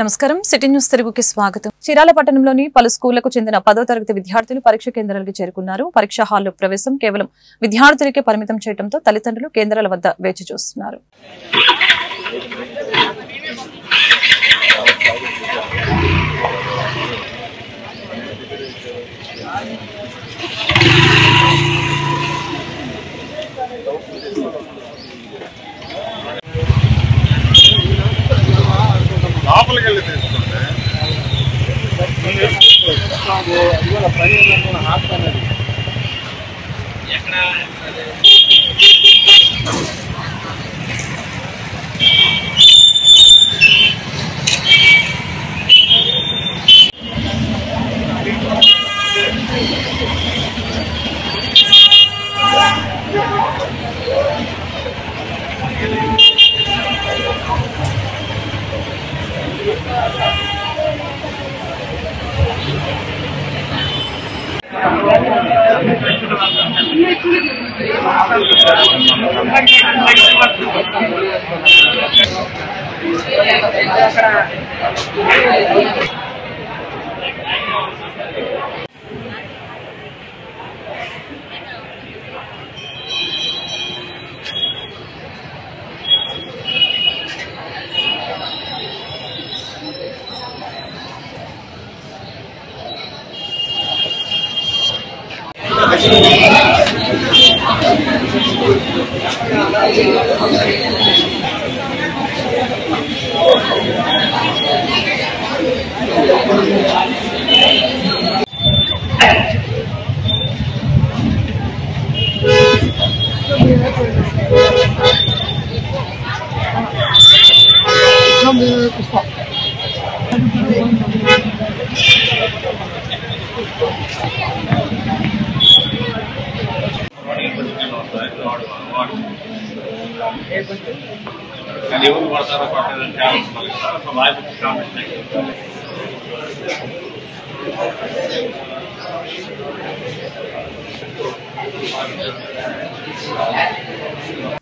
నమస్కారం city news తెలుగుకి స్వాగతం. చీరాల పట్టణంలోని పలు స్కూళ్లకు చెందిన 10వ తరగతి విద్యార్థులు పరీక్ష కేంద్రాలకు చేరుకున్నారు. పరీక్ష హాల్లో ప్రవేశం కేవలం విద్యార్థులకే పరిమితం చేయడంతో తల్లిదండ్రులు కేంద్రాల వద్ద వేచి చూస్తున్నారు.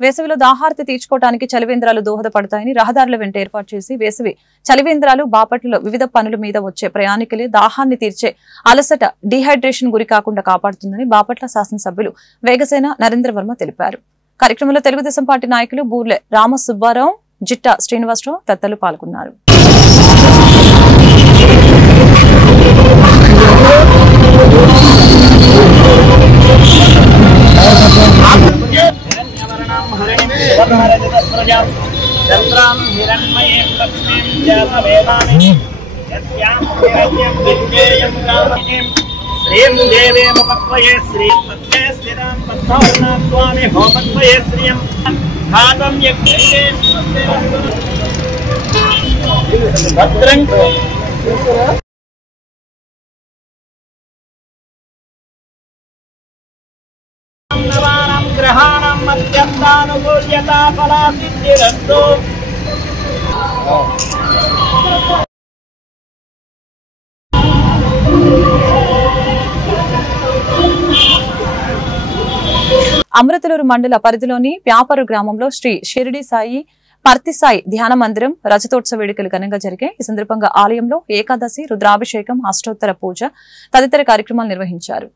వేసవిలో దాహార్తి తీర్చుకోవడానికి చలివేంద్రాలు దోహదపడతాయని రహదారుల వెంట ఏర్పాటు చేసి వేసవి చలివేంద్రాలు బాపట్లలో వివిధ పనుల మీద వచ్చే ప్రయాణికులే దాహాన్ని తీర్చే అలసట డీహైడ్రేషన్ గురి కాకుండా కాపాడుతుందని బాపట్ల శాసనసభ్యులు వేగసేన నరేంద్ర వర్మ తెలిపారు. కార్యక్రమంలో తెలుగుదేశం పార్టీ నాయకులు బూర్లె రామసుబ్బారావు, జిట్టా శ్రీనివాసరావు తదితరులు పాల్గొన్నారు. గ్రహాణం మధ్యస్థానుకూల్యతా ఫలా సిద్ధిరస్తు. అమృతలూరు మండల పరిధిలోని ప్యాపరు గ్రామంలో శ్రీ షిరిడి సాయి పర్తిసాయి ధ్యాన మందిరం రజతోత్సవ వేడుకలు ఘనంగా జరిగాయి. ఈ సందర్భంగా ఆలయంలో ఏకాదశి, రుద్రాభిషేకం, అష్టోత్తర పూజ తదితర కార్యక్రమాలు నిర్వహించారు.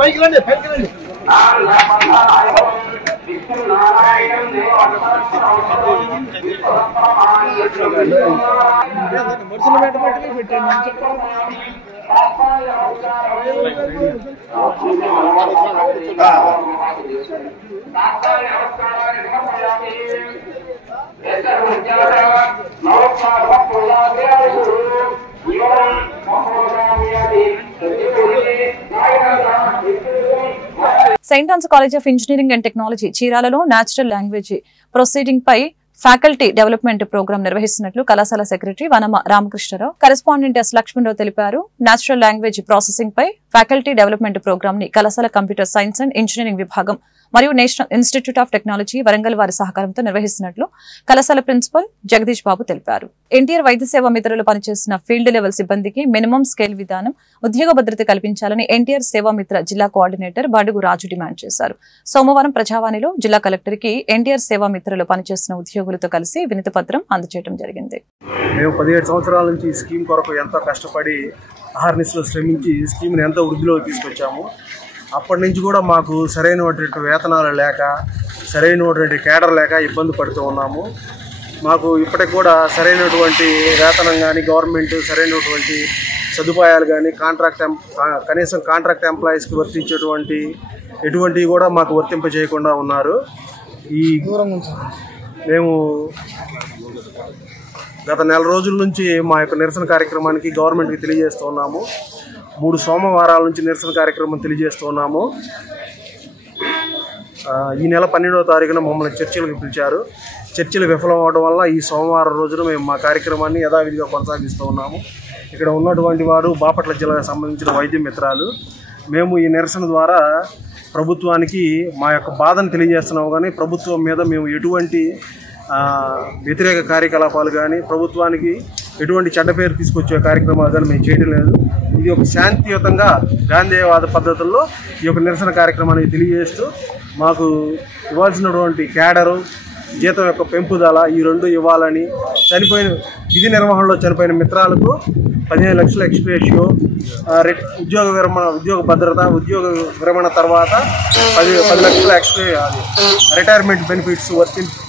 పైకి రండి saint Ann's college of engineering and technology చీరాలలో నేచురల్ లాంగ్వేజ్ ప్రొసీడింగ్ పై ఫ్యాకల్టీ డెవలప్మెంట్ ప్రోగ్రామ్ నిర్వహిస్తున్నట్లు కళాశాల secretary Vanama Ramakrishnarao correspondent S Lakshmanarao తెలిపారు. నేచురల్ లాంగ్వేజ్ ప్రాసెసింగ్ పై ఫ్యాకల్టీ డెవలప్మెంట్ ప్రోగ్రామ్ ని కళాశాల కంప్యూటర్ సైన్స్ అండ్ ఇంజనీరింగ్ విభాగం మరియు national institute of technology Warangal వారి సహకారంతో నిర్వహిస్తున్నట్లు కళాశాల ప్రిన్సిపల్ జగదీష్ బాబు తెలిపారు. ఎన్టీఆర్ వైద్య సేవా మిత్రులు పనిచేస్తున్న ఫీల్డ్ లెవెల్ సిబ్బందికి మినిమం స్కేల్ విధానం ఉద్యోగ భద్రత కల్పించాలని ఎన్టీఆర్ సేవా మిత్ర జిల్లా కోఆర్డినేటర్ బడుగు రాజు డిమాండ్ చేశారు. సోమవారం ప్రజావాణిలో జిల్లా కలెక్టర్ కి ఎన్టీఆర్ సేవా మిత్రులు పనిచేస్తున్న ఉద్యోగులతో కలిసి వినతి పత్రం అందజేయడం జరిగింది. మేము 17 సంవత్సరాల నుంచి ఈ స్కీమ్ కొరకు ఎంతో కష్టపడి అహర్నిశలో శ్రమించి ఈ స్కీమ్ని ఎంతో వృద్ధిలోకి తీసుకొచ్చాము. అప్పటి నుంచి కూడా మాకు సరైనటువంటి వేతనాలు లేక సరైనటువంటి కేడర్ లేక ఇబ్బంది పడుతూ ఉన్నాము. మాకు ఇప్పటికి కూడా సరైనటువంటి వేతనం కానీ గవర్నమెంట్ సరైనటువంటి సదుపాయాలు కానీ కనీసం కాంట్రాక్ట్ ఎంప్లాయీస్కి వర్తించేటువంటి ఎటువంటివి కూడా మాకు వర్తింపజేయకుండా ఉన్నారు. మేము గత నెల రోజుల నుంచి మా యొక్క నిరసన కార్యక్రమానికి గవర్నమెంట్కి తెలియజేస్తూ ఉన్నాము. 3 సోమవారాల నుంచి నిరసన కార్యక్రమం తెలియజేస్తూ ఉన్నాము. ఈ నెల 12వ తారీఖున మమ్మల్ని చర్చలకు పిలిచారు. చర్చలు విఫలం అవడం వల్ల ఈ సోమవారం రోజున మేము మా కార్యక్రమాన్ని యథావిధిగా కొనసాగిస్తూ ఉన్నాము. ఇక్కడ ఉన్నటువంటి వారు బాపట్ల జిల్లాకు సంబంధించిన వైద్య మిత్రాలు. మేము ఈ నిరసన ద్వారా ప్రభుత్వానికి మా యొక్క బాధను తెలియజేస్తున్నాము. కానీ ప్రభుత్వం మీద మేము ఎటువంటి వ్యతిరేక కార్యకలాపాలు కానీ ప్రభుత్వానికి ఎటువంటి చెడ్డ పేరు తీసుకొచ్చే కార్యక్రమాలు కానీ మేము చేయడం లేదు. ఇది ఒక శాంతియుతంగా గాంధేయవాద పద్ధతుల్లో ఈ యొక్క నిరసన కార్యక్రమాన్ని తెలియజేస్తూ మాకు ఇవ్వాల్సినటువంటి క్యాడరు జీతం యొక్క పెంపుదల ఈ 2 ఇవ్వాలని, చనిపోయిన విధి నిర్వహణలో చనిపోయిన మిత్రాలకు 15 లక్షల ఎక్స్‌గ్రేషియో, ఉద్యోగ భద్రత, ఉద్యోగ విరమణ తర్వాత 10 లక్షల రిటైర్మెంట్ బెనిఫిట్స్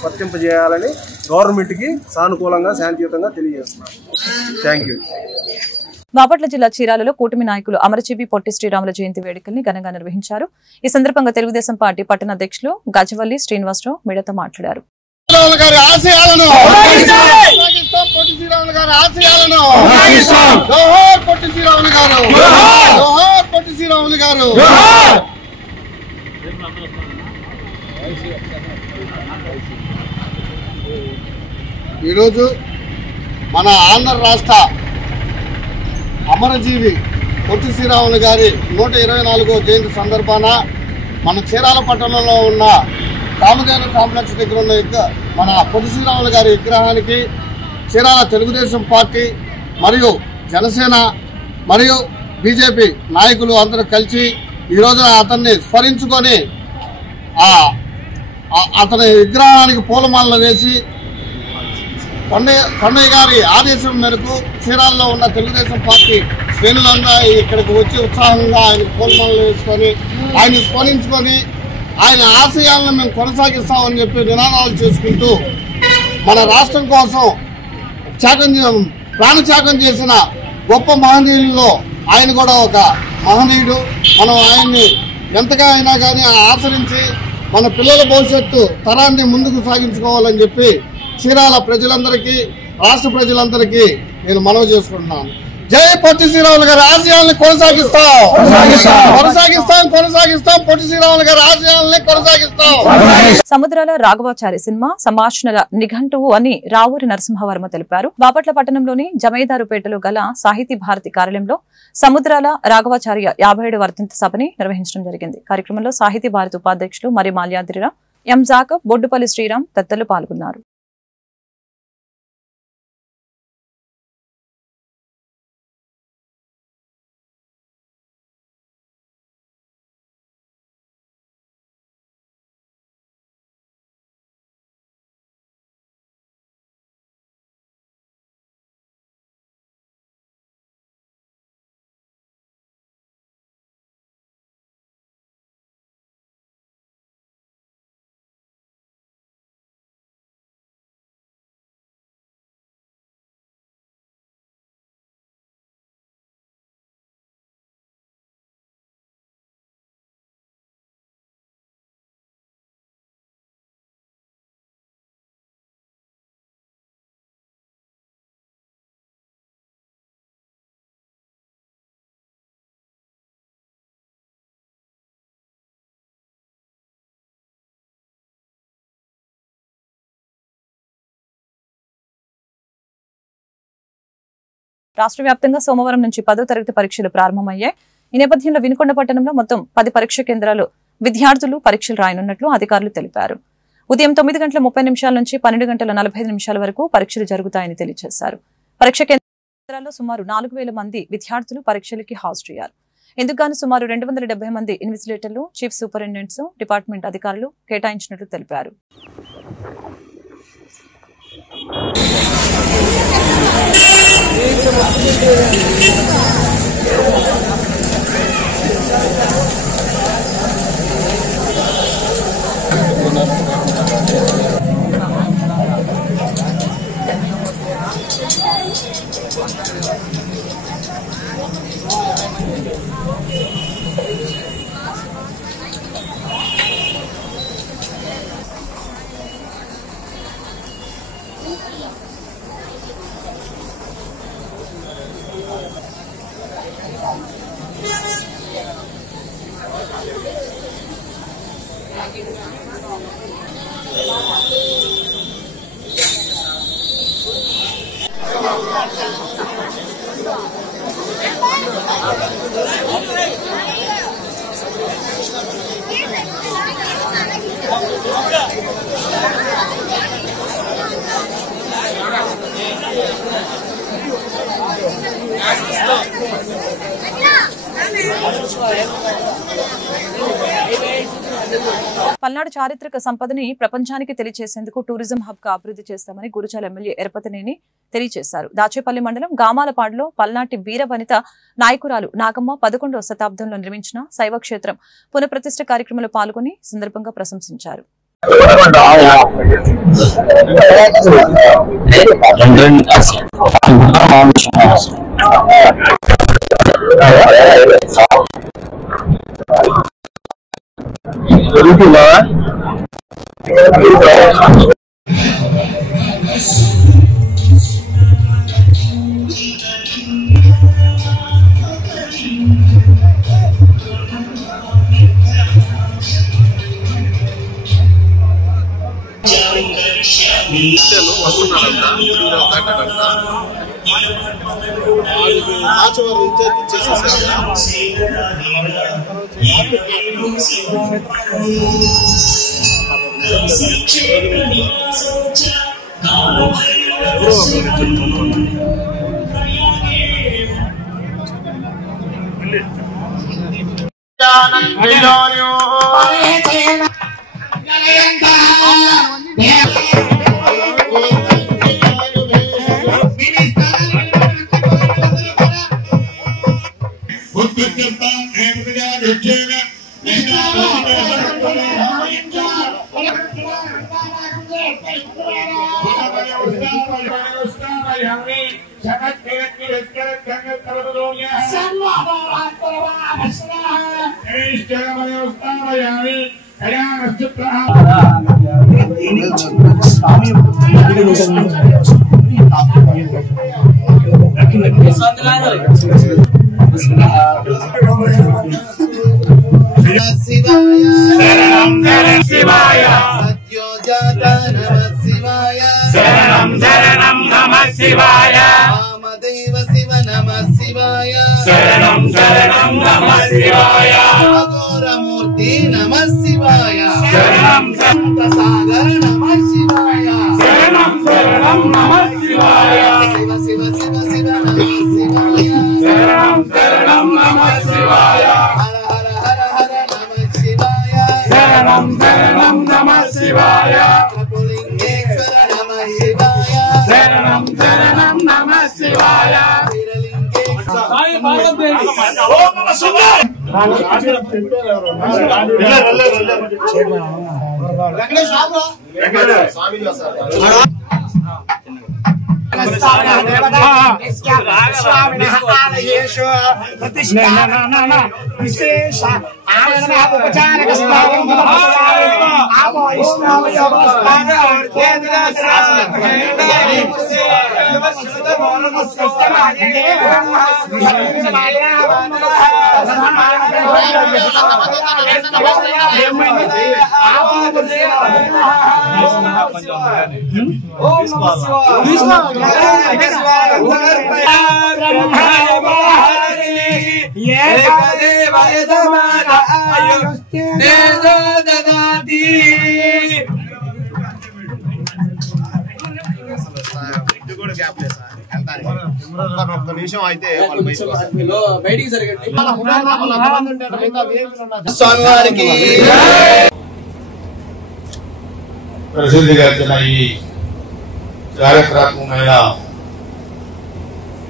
వర్తింపజేయాలని గవర్నమెంట్కి సానుకూలంగా శాంతియుతంగా తెలియజేస్తున్నాం. Thank you. బాపట్ల జిల్లా చీరాలలో కూటమి నాయకులు అమరజీవి పొట్టి శ్రీరాముల జయంతి వేడుకల్ని ఘనంగా నిర్వహించారు. ఈ సందర్భంగా తెలుగుదేశం పార్టీ పట్టణ అధ్యక్షులు గజవల్లి శ్రీనివాసరావు మీడియాతో మాట్లాడారు. ఈరోజు మన ఆంధ్ర రాష్ట్ర అమరజీవి పొట్టి శ్రీరాములు గారి 124వ జయంతి సందర్భాన మన చీరాల పట్టణంలో ఉన్న కామధేను కాంప్లెక్స్ దగ్గర ఉన్న మన పొట్టి శ్రీరాములు గారి విగ్రహానికి చీరాల తెలుగుదేశం పార్టీ మరియు జనసేన మరియు బీజేపీ నాయకులు అందరూ కలిసి ఈ రోజున అతన్ని స్మరించుకొని అతని విగ్రహానికి పూలమాలలు వేసి కొండయ్య గారి ఆదేశం మేరకు చీరాల్లో ఉన్న తెలుగుదేశం పార్టీ శ్రేణులంతా ఇక్కడికి వచ్చి ఉత్సాహంగా ఆయనకు పూలమాలలు వేసుకొని ఆయన స్మరించుకొని ఆయన ఆశయాలను మేము కొనసాగిస్తామని చెప్పి నినాదాలు చేసుకుంటూ మన రాష్ట్రం కోసం ప్రాణత్యాగం చేసిన గొప్ప మహనీయుల్లో ఆయన కూడా ఒక మహనీయుడు. మనం ఆయన్ని ఎంతగా అయినా కానీ ఆచరించి మన పిల్లల భవిష్యత్తు తరాన్ని ముందుకు సాగించుకోవాలని చెప్పి చీరాల ప్రజలందరికీ రాష్ట్ర ప్రజలందరికీ నేను మనవి చేసుకుంటున్నాను. జై పొట్టి శ్రీరాములు గారి ఆశయాలను కొనసాగిస్తాం. పొట్టి శ్రీరాములు గారి ఆశయాలని కొనసాగిస్తాం. సముద్రాల రాఘవాచారి సినిమా సంభాషణల నిఘంటువు అని రావూరి నరసింహవర్మ తెలిపారు. బాపట్ల పట్టణంలోని జమేదారుపేటలో గల సాహితీ భారతి కార్యాలయంలో సముద్రాల రాఘవాచార్య 57వ వర్ధంతి సభని నిర్వహించడం జరిగింది. కార్యక్రమంలో సాహితీ భారతి ఉపాధ్యక్షులు మరి మాల్యాద్రిరావు, ఎం జాకబ్, బొడ్డుపల్లి శ్రీరామ్ తదితరులు పాల్గొన్నారు. రాష్ట్ర వ్యాప్తంగా సోమవారం నుంచి 10వ తరగతి పరీక్షలు ప్రారంభమయ్యాయి. ఈ నేపథ్యంలో వినుకొండ పట్టణంలో మొత్తం 10 పరీక్ష కేంద్రాలు విద్యార్థులు పరీక్షలు రాయనున్నట్లు అధికారులు తెలిపారు. ఉదయం 9:30 నుంచి 12:45 వరకు పరీక్షలు జరుగుతాయని తెలియజేశారు. పరీక్ష కేంద్రాల్లో సుమారు 4,000 మంది విద్యార్థులు పరీక్షలకి హాజరయ్యారు. ఇందుకుగాను సుమారు 270 మంది ఇన్విజిలేటర్లు, చీఫ్ సూపరింటెండెంట్స్, డిపార్ట్మెంట్ అధికారులు కేటాయించినట్లు తెలిపారు. పల్నాడు చారిత్రక సంపదని ప్రపంచానికి తెలియజేసేందుకు టూరిజం హబ్ గా అభివృద్ధి చేస్తామని గురుజాల ఎమ్మెల్యే ఎరపతినేని తెలియజేశారు. దాచేపల్లి మండలం గామాలపాడులో పల్నాటి వీర వనిత నాయకురాలు నాగమ్మ 11వ శతాబ్దంలో నిర్మించిన శైవ క్షేత్రం పునఃప్రతిష్ఠ కార్యక్రమంలో పాల్గొని సందర్భంగా ప్రశంసించారు. నిమిషం అయితే బయటికి జరగండి. స్వామివారికి ప్రసిద్ధిగాంచిన ఈ చారిత్రాత్మకమైన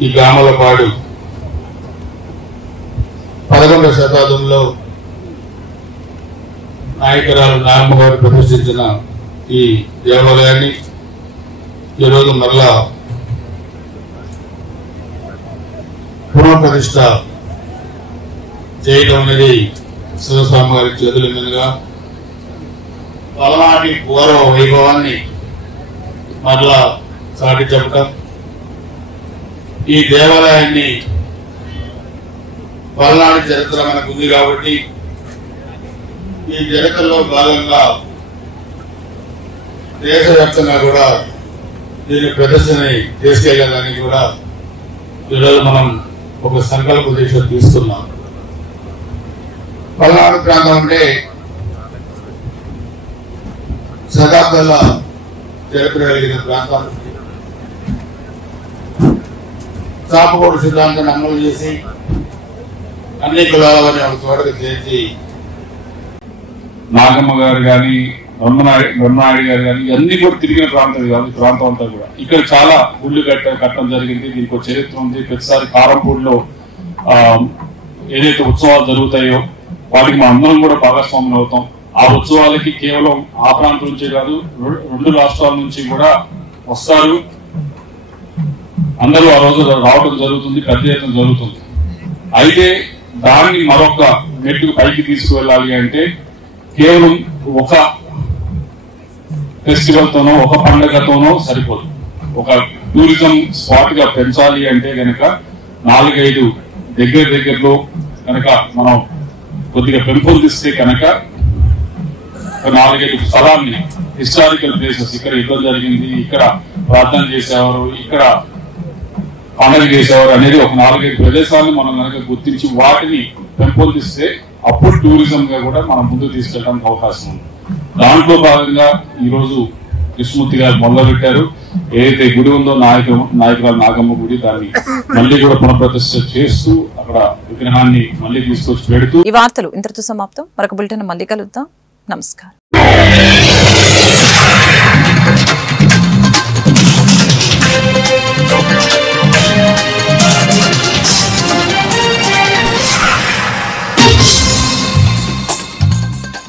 ఈ గ్రామాలపాడు 11వ శతాబ్దంలో నాయకురాలు నాగమ్మ గారు ప్రదర్శించిన ఈ దేవాలయాన్ని ఈరోజు మరలా పునఃప్రతిష్ఠ చేయడం అనేది శివస్వామి గారి చేతుల మీదుగా పలనాటి పూర్వ వైభవాన్ని మరలా చాటి చెప్పటం, ఈ దేవాలయాన్ని పలనాటి చరిత్ర మనకు ఉంది కాబట్టి ఈ చరిత్రలో భాగంగా దేశవ్యాప్తంగా కూడా దీని ప్రదర్శనని తీసుకెళ్లేదానికి కూడా ఈరోజు మనం ఒక సంకల్ప దీక్ష తీసుకున్నాం. పల్నాడు ప్రాంతం అంటే శతాబ్దాల చరిత్ర కలిగిన ప్రాంతం. చాపకోడు సిద్ధాంతాన్ని అమలు చేసి అన్ని కులాలని ఒక చోటకి చేర్చి నాగమ్మ గారు కానీ రమణాయుడు గారు కానీ ఇవన్నీ కూడా తిరిగిన ప్రాంతం కాదు. ఈ ప్రాంతం అంతా కూడా ఇక్కడ చాలా గుళ్ళు కట్టడం జరిగింది. దీనికి ఒక చరిత్ర ఉంది. ప్రతిసారి కారంపూడిలో ఏదైతే ఉత్సవాలు జరుగుతాయో వాటికి మనం అందరం కూడా భాగస్వాములు అవుతాం. ఆ ఉత్సవాలకి కేవలం ఆ ప్రాంతం నుంచే కాదు, 2 రాష్ట్రాల నుంచి కూడా వస్తారు. అందరూ ఆ రోజు రావడం జరుగుతుంది, పెద్ద ఎత్తున జరుగుతుంది. అయితే దాన్ని మరొక మెట్టుకు పైకి తీసుకువెళ్ళాలి అంటే కేవలం ఒక ఫెస్టివల్ తోనో ఒక పండుగతోనో సరిపోదు. ఒక టూరిజం స్పాట్ గా పెంచాలి అంటే కనుక 4-5 దగ్గరలో కనుక మనం కొద్దిగా పెంపొందిస్తే కనుక 4-5 స్థలాన్ని, హిస్టారికల్ ప్లేసెస్, ఇక్కడ యుద్ధం జరిగింది, ఇక్కడ ప్రార్థన చేసేవారు, ఇక్కడ పండుగ చేసేవారు అనేది ఒక 4-5 ప్రదేశాలను మనం కనుక గుర్తించి వాటిని పెంపొందిస్తే అప్పుడు టూరిజం గా కూడా మనం ముందుకు తీసుకెళ్ళడానికి అవకాశం ఉంది. దాంట్లో భాగంగా ఈ రోజు కృష్ణమూర్తి గారు మొదలుపెట్టారు. ఏదైతే గుడి ఉందో నాయకురాలు నాగమ్మ గుడి, దాన్ని మళ్ళీ కూడా పునఃప్రతిష్ఠ చేస్తూ అక్కడ విగ్రహాన్ని మళ్ళీ తీసుకొచ్చి పెడుతూ. ఈ వార్తలు ఇంతటితో సమాప్తం. మరొక బులెటిన్ మళ్ళీ కలుద్దాం. నమస్కారం.